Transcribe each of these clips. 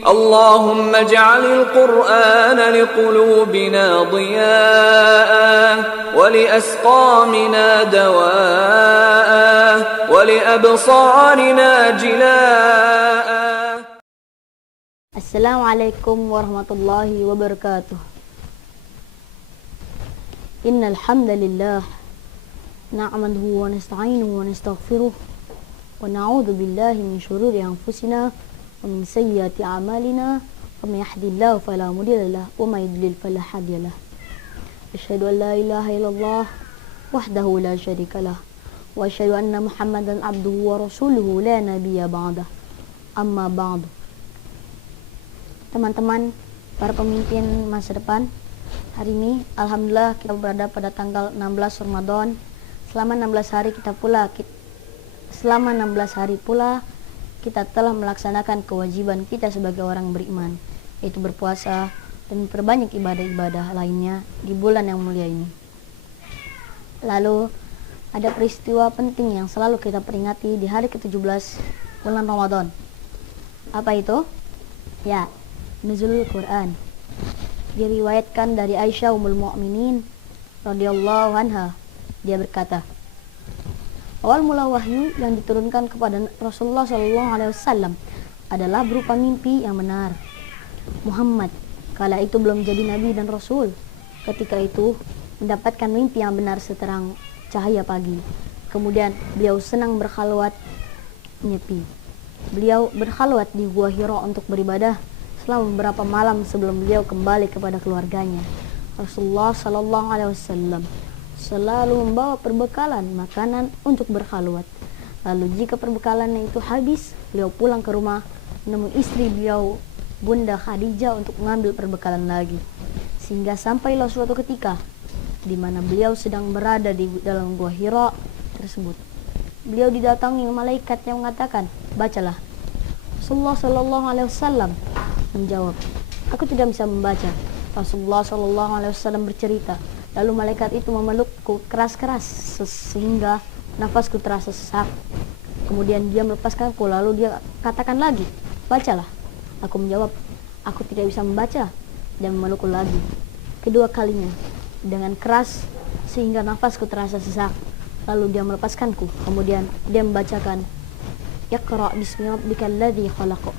اللهم اجعل القرآن لقلوبنا ضياء ولأسقامنا دواء ولأبصارنا جلاء. Assalamualaikum warahmatullahi wabarakatuh. Innal hamdalillah na'maduhu wa nasta'inuhu wa nastaghfiruh wa na'udzu billahi min shururi anfusina wa min sayyiati a'malina may yahdihillahu fala mudilla lahu wa may yudlil fala hadiya lahu. Asyhadu an la ilaha illallah wahdahu la syarika lahu wa asyhadu anna Muhammadan abduhu wa rasuluhu la nabiyya ba'dah. Amma ba'du. Teman-teman, para pemimpin masa depan, hari ini alhamdulillah kita berada pada tanggal 16 Ramadan. Selama 16 hari pula kita telah melaksanakan kewajiban kita sebagai orang beriman, yaitu berpuasa dan memperbanyak ibadah-ibadah lainnya di bulan yang mulia ini. Lalu ada peristiwa penting yang selalu kita peringati di hari ke-17 bulan Ramadan. Apa itu? Ya, nuzulul Quran. Diriwayatkan dari Aisyah Ummul Mukminin radhiyallahu anha, dia berkata, awal mula wahyu yang diturunkan kepada Rasulullah SAW adalah berupa mimpi yang benar. Muhammad kala itu belum jadi nabi dan rasul. Ketika itu mendapatkan mimpi yang benar seterang cahaya pagi. Kemudian beliau senang berkhalwat menyepi. Beliau berkhalwat di Gua Hira untuk beribadah selama beberapa malam sebelum beliau kembali kepada keluarganya. Rasulullah SAW selalu membawa perbekalan makanan untuk berkhalwat. Lalu jika perbekalannya itu habis, beliau pulang ke rumah menemui istri beliau, Bunda Khadijah, untuk mengambil perbekalan lagi. Sehingga sampailah suatu ketika di mana beliau sedang berada di dalam Gua Hira tersebut. Beliau didatangi malaikat yang mengatakan, bacalah. Rasulullah SAW menjawab, aku tidak bisa membaca. Rasulullah SAW bercerita, lalu malaikat itu memelukku keras-keras sehingga nafasku terasa sesak. Kemudian dia melepaskanku, lalu dia katakan lagi, bacalah. Aku menjawab, aku tidak bisa membaca, dan memelukku lagi. Kedua kalinya dengan keras sehingga nafasku terasa sesak. Lalu dia melepaskanku, kemudian dia membacakan, Iqra bismi rabbikal ladzi khalaq,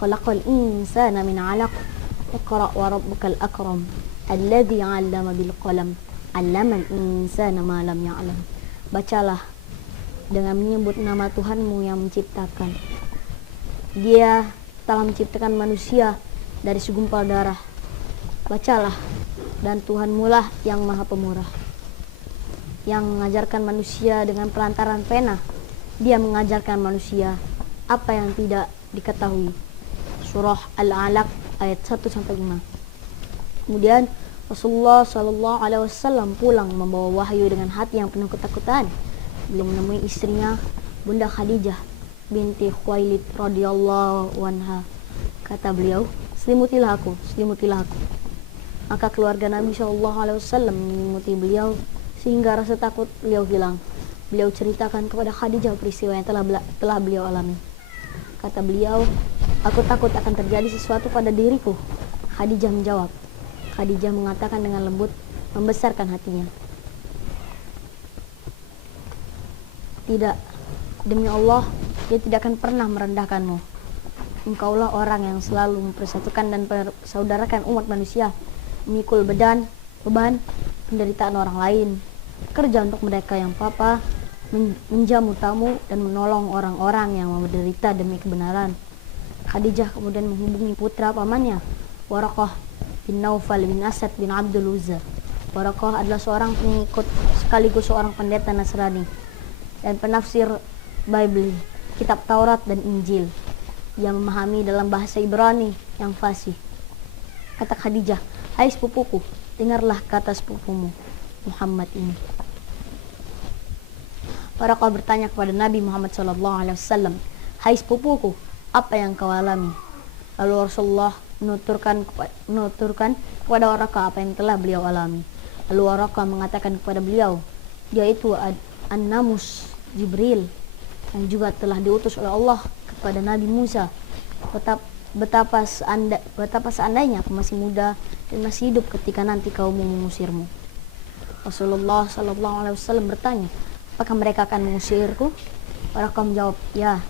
khalaqal insana min 'alaq, Iqra wa rabbukal akram, alladzi 'allama bil qalam, 'allamal insana ma lam ya'lam. Bacalah dengan menyebut nama Tuhanmu yang menciptakan. Dia telah menciptakan manusia dari segumpal darah. Bacalah, dan Tuhanmu lah yang Maha Pemurah, yang mengajarkan manusia dengan pelantaran pena. Dia mengajarkan manusia apa yang tidak diketahui. Surah Al-Alaq ayat 1-5. Kemudian Rasulullah SAW pulang membawa wahyu dengan hati yang penuh ketakutan. Beliau menemui istrinya, Bunda Khadijah binti Khuwailid radhiyallahu anha. Kata beliau, selimutilah aku. Maka keluarga Nabi SAW menyelimuti beliau sehingga rasa takut beliau hilang. Beliau ceritakan kepada Khadijah peristiwa yang telah beliau alami. Kata beliau, aku takut akan terjadi sesuatu pada diriku. Khadijah menjawab. Khadijah mengatakan dengan lembut, membesarkan hatinya, tidak, demi Allah, dia tidak akan pernah merendahkanmu. Engkaulah orang yang selalu mempersatukan dan persaudarakan umat manusia, memikul beban penderitaan orang lain, kerja untuk mereka yang papa, menjamu tamu, dan menolong orang-orang yang menderita demi kebenaran. Khadijah kemudian menghubungi putra pamannya, Waraqah bin Naufal bin Asad bin Abdul Uzza. Waraqah adalah seorang pengikut sekaligus seorang pendeta Nasrani dan penafsir Bible, kitab Taurat dan Injil, yang memahami dalam bahasa Ibrani yang fasih. Kata Khadijah, hai sepupuku, dengarlah kata sepupumu Muhammad ini. Waraqah bertanya kepada Nabi Muhammad SAW, hai sepupuku, apa yang kau alami? Lalu Rasulullah menuturkan kepada Waraqah apa yang telah beliau alami. Lalu Waraqah mengatakan kepada beliau, dia itu An-Namus Jibril yang juga telah diutus oleh Allah kepada Nabi Musa. betapa seandainya aku masih muda dan masih hidup ketika nanti kaummu mengusirmu. Rasulullah Shallallahu Alaihi Wasallam bertanya, apakah mereka akan mengusirku? Para kaum menjawab, ya,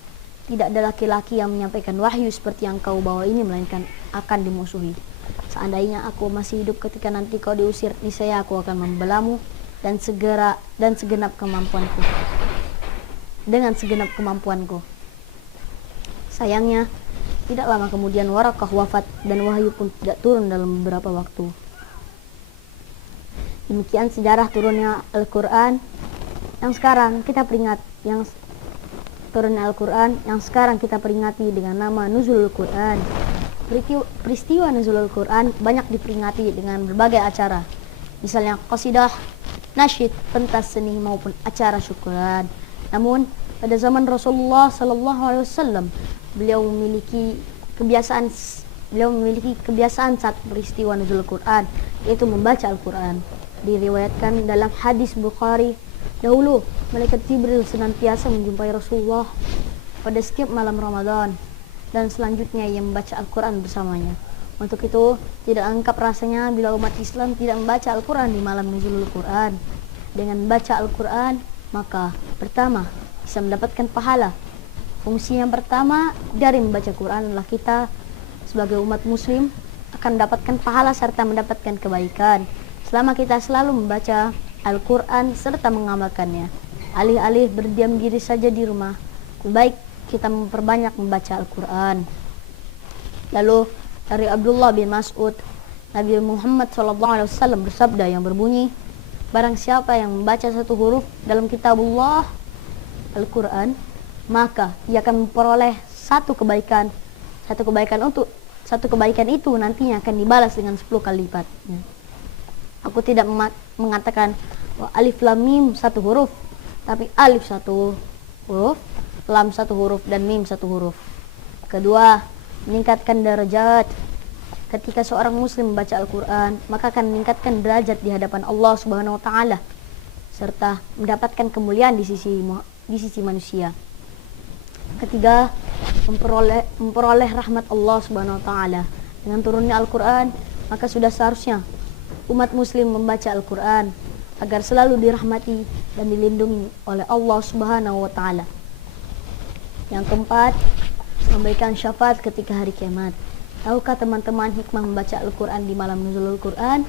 tidak ada laki-laki yang menyampaikan wahyu seperti yang kau bawa ini, melainkan akan dimusuhi. Seandainya aku masih hidup ketika nanti kau diusir, niscaya aku akan membelamu dan segenap kemampuanku. Dengan segenap kemampuanku. Sayangnya, tidak lama kemudian Warakah wafat dan wahyu pun tidak turun dalam beberapa waktu. Demikian sejarah turunnya Al-Quran yang sekarang kita peringati dengan nama Nuzulul Quran. Peristiwa Nuzulul Quran banyak diperingati dengan berbagai acara, misalnya qasidah, nasyid, pentas seni maupun acara syukuran. Namun pada zaman Rasulullah Sallallahu Alaihi Wasallam beliau memiliki kebiasaan saat peristiwa nuzul Quran, yaitu membaca Al-Quran. Diriwayatkan dalam hadis Bukhari, dahulu malaikat Jibril senantiasa menjumpai Rasulullah pada setiap malam Ramadan, dan selanjutnya ia membaca Al-Quran bersamanya. Untuk itu tidak lengkap rasanya bila umat Islam tidak membaca Al-Quran di malam nuzul Quran. Dengan membaca Al-Quran, maka pertama bisa mendapatkan pahala. Fungsi yang pertama dari membaca Quran adalah kita sebagai umat muslim akan mendapatkan pahala serta mendapatkan kebaikan selama kita selalu membaca Al-Quran serta mengamalkannya. Alih-alih berdiam diri saja di rumah, lebih baik kita memperbanyak membaca Al-Quran. Lalu dari Abdullah bin Mas'ud, Nabi Muhammad SAW bersabda yang berbunyi, barang siapa yang membaca satu huruf dalam kitabullah Al-Quran, maka ia akan memperoleh satu kebaikan itu nantinya akan dibalas dengan 10 kali lipat. Aku tidak mengatakan alif lam mim satu huruf, tapi alif satu huruf, lam satu huruf, dan mim satu huruf. Kedua, meningkatkan derajat. Ketika seorang muslim membaca Al-Quran, maka akan meningkatkan derajat di hadapan Allah Subhanahu wa Ta'ala serta mendapatkan kemuliaan di sisi manusia. Ketiga, memperoleh rahmat Allah Subhanahu wa Ta'ala. Dengan turunnya Al-Quran, maka sudah seharusnya umat muslim membaca Al-Quran agar selalu dirahmati dan dilindungi oleh Allah Subhanahu wa Ta'ala. Yang keempat, memberikan syafaat ketika hari kiamat. Tahukah teman-teman hikmah membaca Al-Quran di malam nuzulul Quran?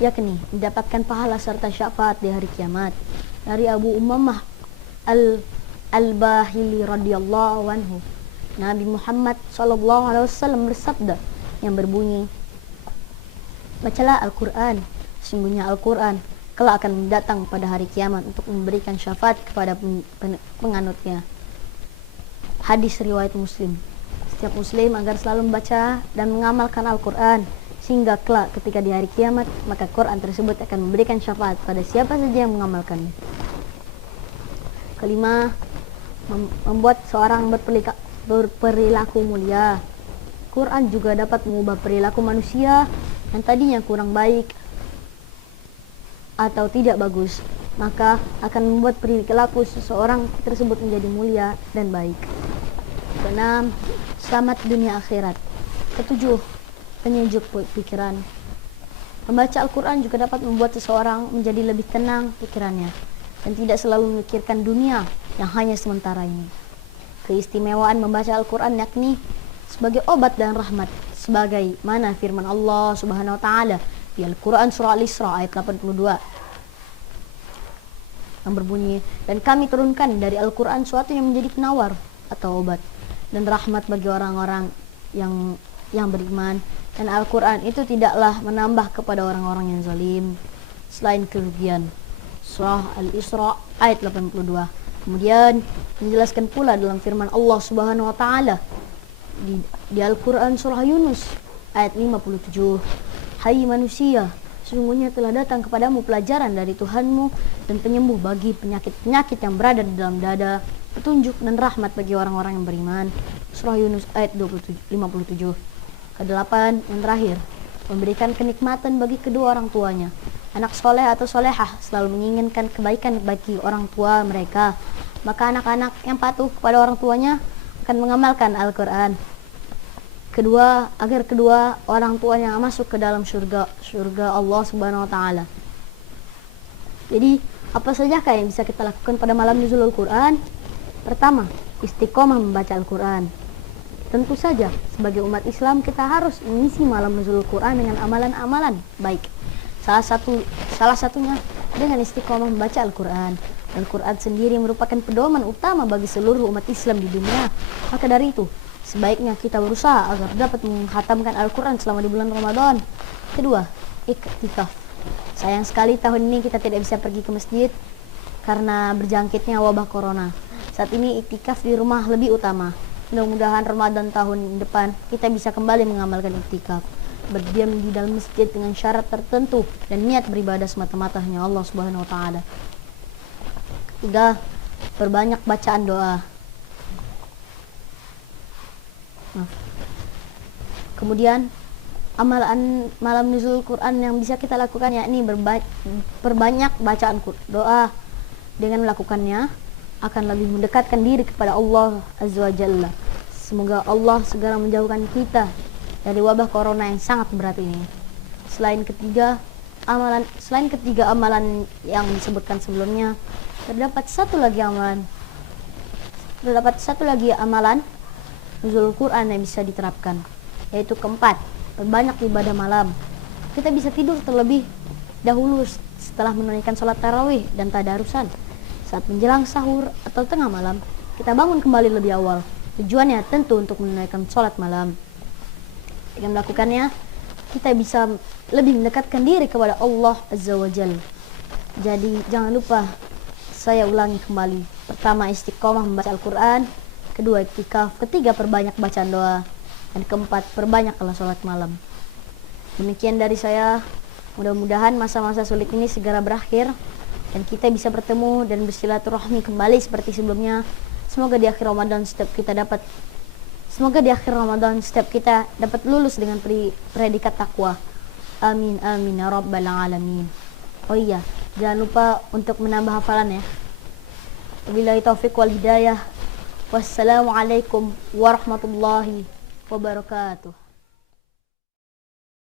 Yakni mendapatkan pahala serta syafaat di hari kiamat. Dari Abu Umamah Al-Bahili radhiyallahu anhu, Nabi Muhammad SAW bersabda yang berbunyi, bacalah Al-Quran, sesungguhnya Al-Quran kelak akan datang pada hari kiamat untuk memberikan syafaat kepada penganutnya. Hadis riwayat Muslim. Setiap muslim agar selalu membaca dan mengamalkan Al-Quran, sehingga kelak ketika di hari kiamat, maka Quran tersebut akan memberikan syafaat pada siapa saja yang mengamalkannya. Kelima, membuat seorang berperilaku mulia. Quran juga dapat mengubah perilaku manusia yang tadinya kurang baik atau tidak bagus, maka akan membuat perilaku seseorang tersebut menjadi mulia dan baik. Keenam, selamat dunia akhirat. Ketujuh, penyejuk pikiran. Membaca Al-Quran juga dapat membuat seseorang menjadi lebih tenang pikirannya dan tidak selalu memikirkan dunia yang hanya sementara ini. Keistimewaan membaca Al-Quran yakni sebagai obat dan rahmat, sebagai mana firman Allah Subhanahu wa Ta'ala di Al-Quran surah Al-Isra ayat 82 yang berbunyi, dan kami turunkan dari Al-Quran suatu yang menjadi penawar atau obat dan rahmat bagi orang-orang yang beriman, dan Al-Quran itu tidaklah menambah kepada orang-orang yang zalim selain kerugian. Surah Al-Isra ayat 82. Kemudian menjelaskan pula dalam firman Allah Subhanahu wa Ta'ala di Al-Quran surah Yunus ayat 57, hai manusia, sesungguhnya telah datang kepadamu pelajaran dari Tuhanmu dan penyembuh bagi penyakit-penyakit yang berada di dalam dada, petunjuk dan rahmat bagi orang-orang yang beriman. Surah Yunus ayat 57. Kedelapan, yang terakhir, memberikan kenikmatan bagi kedua orang tuanya. Anak soleh atau solehah selalu menginginkan kebaikan bagi orang tua mereka, maka anak-anak yang patuh kepada orang tuanya akan mengamalkan Al-Quran. agar kedua orang tuanya masuk ke dalam surga Allah Subhanahu wa taala. Jadi, apa sajakah yang bisa kita lakukan pada malam nuzulul Quran? Pertama, istiqomah membaca Al-Quran. Tentu saja, sebagai umat Islam kita harus mengisi malam nuzulul Quran dengan amalan-amalan baik. Salah satunya dengan istiqomah membaca Al-Quran. Al-Quran sendiri merupakan pedoman utama bagi seluruh umat Islam di dunia. Maka dari itu, sebaiknya kita berusaha agar dapat menghatamkan Al-Quran selama di bulan Ramadan. Kedua, iktikaf. Sayang sekali tahun ini kita tidak bisa pergi ke masjid karena berjangkitnya wabah corona. Saat ini iktikaf di rumah lebih utama. Mudah-mudahan Ramadan tahun depan kita bisa kembali mengamalkan iktikaf, berdiam di dalam masjid dengan syarat tertentu dan niat beribadah semata-mata hanya Allah Subhanahu wa taala. Ketiga, perbanyak bacaan doa. Kemudian amalan malam nuzul Quran yang bisa kita lakukan yakni perbanyak bacaan doa. Dengan melakukannya akan lebih mendekatkan diri kepada Allah Azza wa Jalla. Semoga Allah segera menjauhkan kita dari wabah corona yang sangat berat ini. Selain ketiga amalan yang disebutkan sebelumnya, terdapat satu lagi amalan nuzul Quran yang bisa diterapkan, yaitu keempat, perbanyak ibadah malam. Kita bisa tidur terlebih dahulu setelah menunaikan sholat tarawih dan tadarusan. Saat menjelang sahur atau tengah malam, kita bangun kembali lebih awal. Tujuannya tentu untuk menunaikan sholat malam. Dengan melakukannya, kita bisa lebih mendekatkan diri kepada Allah Azza wa Jalla. Jadi jangan lupa, saya ulangi kembali. Pertama, istiqomah membaca Al-Quran. Kedua, iktikaf. Ketiga, perbanyak bacaan doa. Dan keempat, perbanyaklah sholat malam. Demikian dari saya. Mudah-mudahan masa-masa sulit ini segera berakhir dan kita bisa bertemu dan bersilaturahmi kembali seperti sebelumnya. Semoga di akhir Ramadan setiap kita dapat lulus dengan predikat takwa. Amin amin ya rabbal alamin. Oh iya, jangan lupa untuk menambah hafalan ya. Wabillahi taufiq wal hidayah. Wassalamualaikum warahmatullahi wabarakatuh.